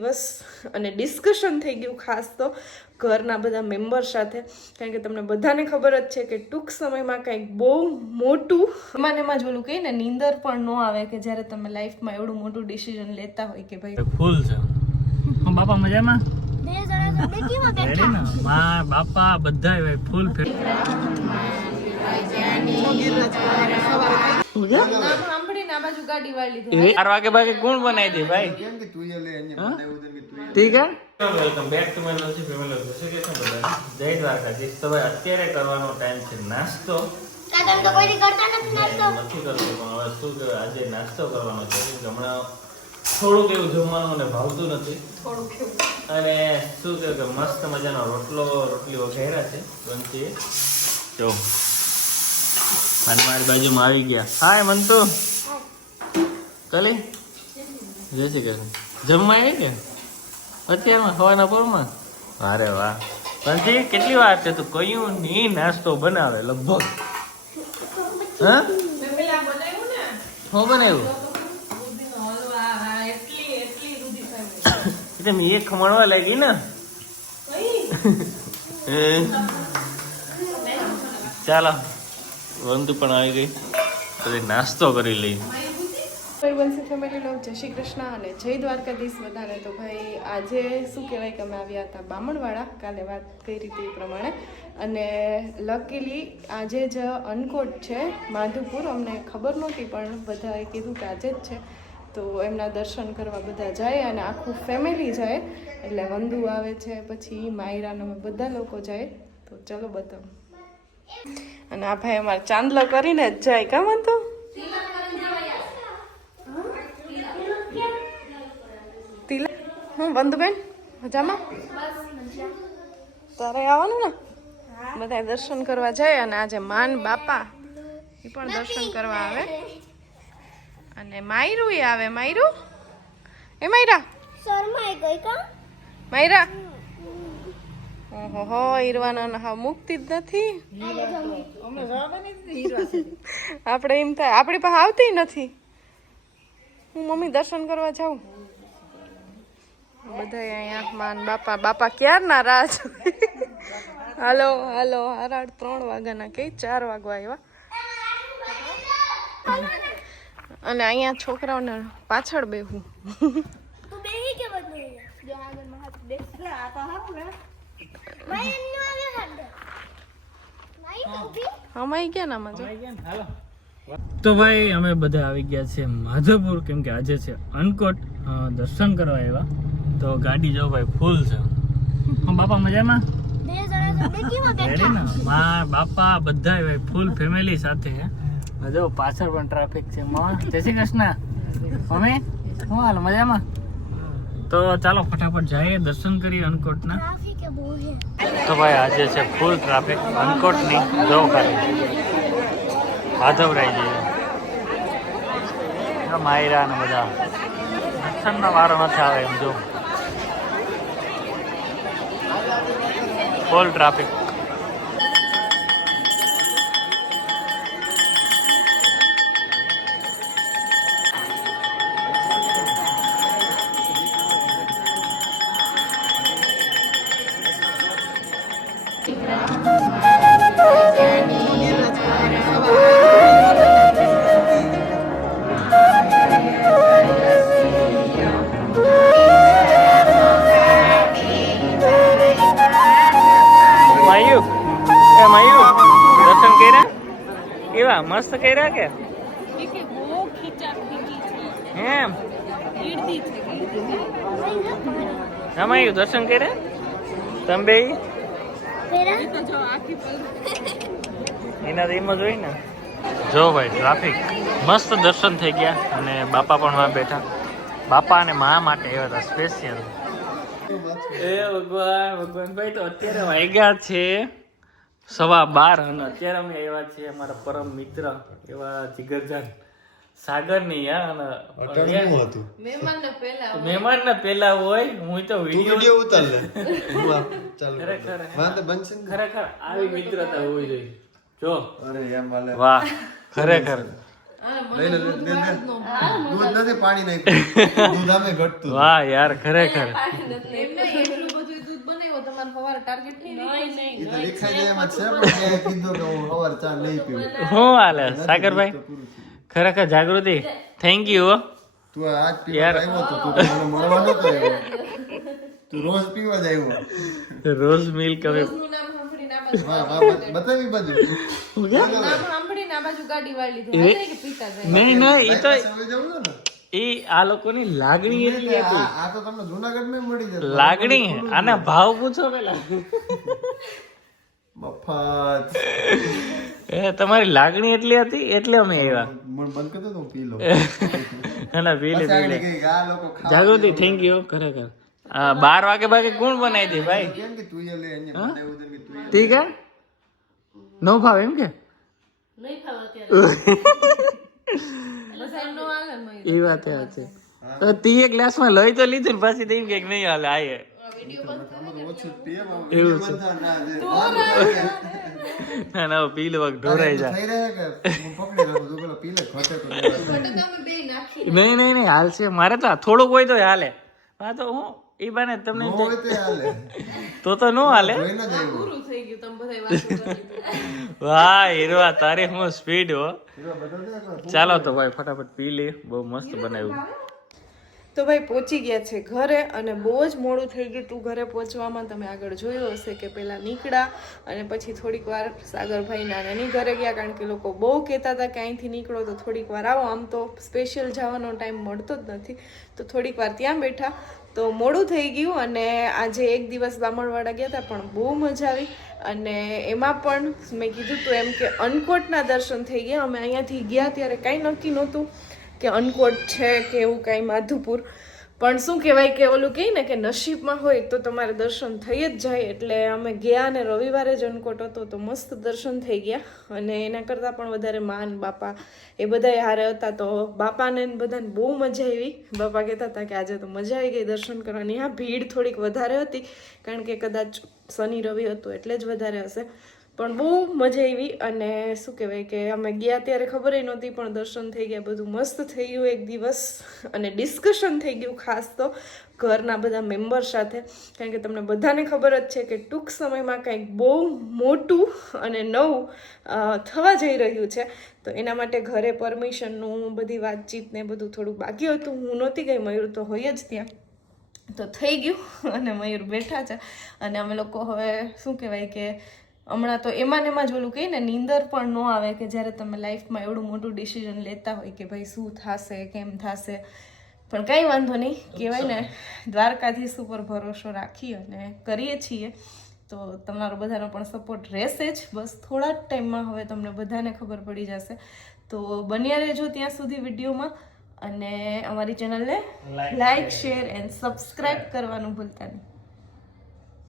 દિવસ અને ડિસ્કશન થઈ ગયું ખાસ તો ઘરના બધા મેમ્બર સાથે, કારણ કે તમને બધાને ખબર જ છે કે ટૂંક સમયમાં કંઈક બહુ મોટું એમાં જ ઓલું કહે ને, નીંદર પણ ન આવે કે જ્યારે તમે લાઈફમાં એવડું મોટું ડિસિઝન લેતા હોય કે ભાઈ ફૂલ છે. હું બાપા મજામાં માં બાપા બધા ફૂલ સાંભળીને આ બાજુ ગાડી વાળી લીધી. 4 વાગે બાકી કોણ બનાવી દે ભાઈ? ઠીક હે. વેલકમ બેક ટુ માય લોજી ફેમિલી ઓફ જય દ્વારકાધીશ. તો ભાઈ અત્યારે કરવાનો ટાઈમ છે નાસ્તો. તમે તો કોઈ કરતા નથી નાસ્તો. નથી કરતો પણ હવે શું કે આજે નાસ્તો કરવાનો છે. હમણાં થોડુંક એવું જમવાનું મને ભાવતું નથી, થોડુંક એવું. અને શું કે મસ્ત મજાનો રોટલી વઘાર્યા છે બનતી. જો અને મારી બાજુમાં આવી ગયા. હાય મંતુ કલી જય શ્રી કૃષ્ણ. જમવા આવી ને અત્યારમાં ખવાના પોરમાં? અરે વાહ પંછી, કેટલી વાર છે તું કયું ની નાસ્તો બનાવે લગભગ? હા પેલા બનાવ્યું ને, શું બનાવ્યું? દૂધીનો હલવા, એટલી દૂધી ખાવી. તમે એ ખમણવા લાગી ને. ચાલો વંતુ પણ આવી ગઈ, પછી નાસ્તો કરી લઈ. બંસી ફેમિલી લોગ જય શ્રી કૃષ્ણ અને જય દ્વારકાધીશ બધાને. તો ભાઈ આજે શું કહેવાય કે અમે આવ્યા હતા બામણવાડા, કાલે વાત કરી હતી એ પ્રમાણે. અને લકીલી આજે જ અનકોટ છે માધુપુર, અમને ખબર નહોતી પણ બધાએ કીધું કે આજે જ છે. તો એમના દર્શન કરવા બધા જાય અને આખું ફેમિલી જાય, એટલે વંદુ આવે છે, પછી માયરાને અમે બધા લોકો જાય. તો ચલો બધા. અને આ ભાઈ અમારે ચાંદલો કરીને જ જાય. કામ તો હું બંધુબેન મજામાં? તારે આવવાનું ને? બધા દર્શન કરવા જાય. અને આજે માન બાપા એ પણ દર્શન કરવા આવે, અને માયરું એ આવે. માયરું એ માયરા શર્માઈ ગઈ કા? માયરા ઓહો હીરવાનો હા મુક્તિ જ નથી. આપણે એમ થાય આપણી પાસે આવતી નથી. હું મમ્મી દર્શન કરવા જાઉં. બધા અહીંયા માન બાપા ક્યારના રાહ જોઈ. હાલો 3 વાગ્યાના કે 4 વાગવા આવ્યા. અને અહીંયા છોકરાઓને પાછળ બેહું. તું બેહી કે બદલે જો આગળ માં હાથ બેસલે આ તો હારું ને ભાઈ એનો આવ્યો કાંડે ભાઈ ઊભી અમાઈ ગયા ના મજો. તો ભાઈ અમે બધા આવી ગયા છે માધવપુર, કેમ કે આજે છે અનકોટ, દર્શન કરવા આવ્યા. તો ગાડી જો ભાઈ ફૂલ છે. હું બાપા મજામાં? બે જણા તો બેકીમાં રેડી ને? માં બાપા બધા ફૂલ ફેમિલી સાથે છે. જો પાછળ પણ ટ્રાફિક છે. જય શ્રી કૃષ્ણ મમ્મી, હું હાલ મજામાં? તો ચાલો ફટાફટ જઈએ, દર્શન કરીએ અનકોટના. ટ્રાફિક બહુ છે. તો ભાઈ આજે છે ફૂલ ટ્રાફિક અનકોટની. જો ખાલી માધવરાય જઈએ, માયરા ને બધા દર્શનનો વારો નથી આવે એમ. જો ફૂલ ટ્રાફિક. દર્શન કર્યા કેવા મસ્ત કર્યા કે એમ? અમાયું દર્શન કર્યા તમે બે? એના તો એમ જ હોય ને. જો ભાઈ ટ્રાફિક મસ્ત દર્શન થઈ ગયા, અને બાપા પણ માં બેઠા. બાપા અને મા માટે આવ્યા હતા સ્પેશિયલ. એ ભગવાન ભાઈ, તો અત્યારે વાગ્યા છે 12:15 અને અત્યારે અમે આવ્યા છીએ અમારા પરમ મિત્ર એવા જીગરજાન સાગર ની. મહેમાન ને પેલા હોય. હું તો વિડીયો ઉતાર લે. ખરેખર આવી મિત્રતા હોવી જોઈએ. જો વાહ, ખરેખર લઈને દૂધ નથી પાણી નાખ્યું દૂધ આમે ઘટતું વાહ યાર ખરેખર એટલું બધું દૂધ બનાવ્યો તમારે સવારે ટાર્ગેટ નહીં એ તો દેખાઈ જાય એમ જ છે પણ મેં કીધું કે હું સવારે ચા નહીં પીવું શું હાલે સાગરભાઈ ખરેખર જાગૃતિ થેન્ક યુ તું આજ પીવા આવ્યો તો તું તો મને મળવા નતો આવ્યો તું રોજ પીવા જ આવ્યો રોઝ મિલ્ક હવે નું નામ સાંભળીને આ બાજુ વાહ બતાવી બાજુ નામ સાંભળીને આ બાજુ ગાડી વાળી લીધી આ નહીં કે પીતા જાય નહીં નહીં એ તો સમય જવું ને એ આ લોકોની લાગણી એટલી હતી આ તો તમને જુનાગઢમાં મળી જશે લાગણી આના ભાવ પૂછો પેલા મફત એ તમારી લાગણી એટલી હતી એટલે અમે આવ્યા મને બંધ કરી દો તો હું પી લઉં ના ના પી લે પછી પી લે આગળ કઈ આ લોકો ખાવા જાગૃતિ થેન્ક યુ ખરેખર 12 વાગે બાકી કોણ બનાવી દે ભાઈ કેમ કે તું એ લે અહીંયા બનાવ્યું હતું કે તું ઠીક હે નો ભાવ એમ કે બસ એમ નો હાલે ને મયુર. એ વાત છે તો તી એક ગ્લાસ માં લઈ તો લીધું ને પછી તેમ કે નહીં હાલે આયે ઓછું પીએ એવું છે. ના ના પી લો ઢોરાઈ જાય થઈ રહે કે હું પકડી રાખું છું પેલો પી લે ઘટે તો ફોટો તો અમે બે નાખી નહીં નહીં નહીં હાલશે મારે તો થોડુંક હોય તો હાલે હા તો હું એ બાને તમને નો હોય તો હાલે તો નો હાલે જોઈને જ આવ્યો પૂરું થઈ ગયું તમે બધા વાતો કરી વાહ હીરવા તારે હું સ્પીડ હો હીરો બદલ દે એકવાર. ચાલો તો ભાઈ ફટાફટ પી લે બહુ મસ્ત બનાવ્યું તો ભાઈ પહોંચી ગયા છે ઘરે અને બહુ જ મોડું થઈ ગયું તું ઘરે પહોંચવામાં તમે આગળ જોયું હશે કે પહેલાં નીકળ્યા અને પછી થોડીક વાર સાગરભાઈના નાની ઘરે ગયા કારણ કે લોકો બહુ કહેતા હતા કે અહીંથી નીકળો તો થોડીક વાર આવો આમ તો સ્પેશિયલ જવાનો ટાઈમ મળતો જ નથી તો થોડીક વાર ત્યાં બેઠા તો મોડું થઈ ગયું અને આજે એક દિવસ બામણવાડા ગયા હતા પણ બહુ મજા આવી અને એમાં પણ મેં કીધું તું એમ કે અનકોટના દર્શન થઈ ગયા અમે અહીંયાથી ગયા ત્યારે કાંઈ નક્કી નહોતું કે અનકોટ છે કે એવું કાંઈ માધુપુર પણ શું કહેવાય કે ઓલું કહે ને કે નસીબમાં હોય તો તમારે દર્શન થઈ જ જાય એટલે અમે ગયા અને રવિવારે જ અનકોટ હતો તો મસ્ત દર્શન થઈ ગયા અને એના કરતાં પણ વધારે માન બાપા એ બધાય હારે હતા તો બાપાને ને બધાને બહુ મજા આવી બાપા કહેતા હતા કે આજે તો મજા આવી ગઈ દર્શન કરવાની હા ભીડ થોડીક વધારે હતી કારણ કે કદાચ શનિ રવિ હતું એટલે જ વધારે હશે પણ બહુ મજા આવી અને શું કહેવાય કે અમે ગયા ત્યારે ખબર ય નહોતી પણ દર્શન થઈ ગયા બધું મસ્ત થઈ ગયું એક દિવસ અને ડિસ્કશન થઈ ગયું ખાસ તો ઘરના બધા મેમ્બર સાથે કારણ કે તમને બધાને ખબર જ છે કે ટૂંક સમયમાં કંઈક બહુ મોટું અને નવું થવા જઈ રહ્યું છે તો એના માટે ઘરે પરમિશનનું બધી વાતચીત ને બધું થોડું બાકી હતું હું નહોતી ગઈ મયુર તો હોય જ ત્યાં તો થઈ ગયું અને મયુર બેઠા છે અને અમે લોકો હવે શું કહેવાય કે હમણાં તો એમાં ને એમાં જ ઓલું કહીને નીંદર પણ ન આવે કે જ્યારે તમે લાઈફમાં એવડું મોટું ડિસિઝન લેતા હોય કે ભાઈ શું થશે કેમ થશે પણ કાંઈ વાંધો નહીં કહેવાય ને દ્વારકાધીશ ઉપર ભરોસો રાખી અને કરીએ છીએ તો તમારો બધાનો પણ સપોર્ટ રહેશે જ બસ થોડા જ ટાઈમમાં હવે તમને બધાને ખબર પડી જશે તો બન્યા રહેજો ત્યાં સુધી વિડીયોમાં અને અમારી ચેનલને લાઈક શેર એન્ડ સબસ્ક્રાઈબ કરવાનું ભૂલતા નહીં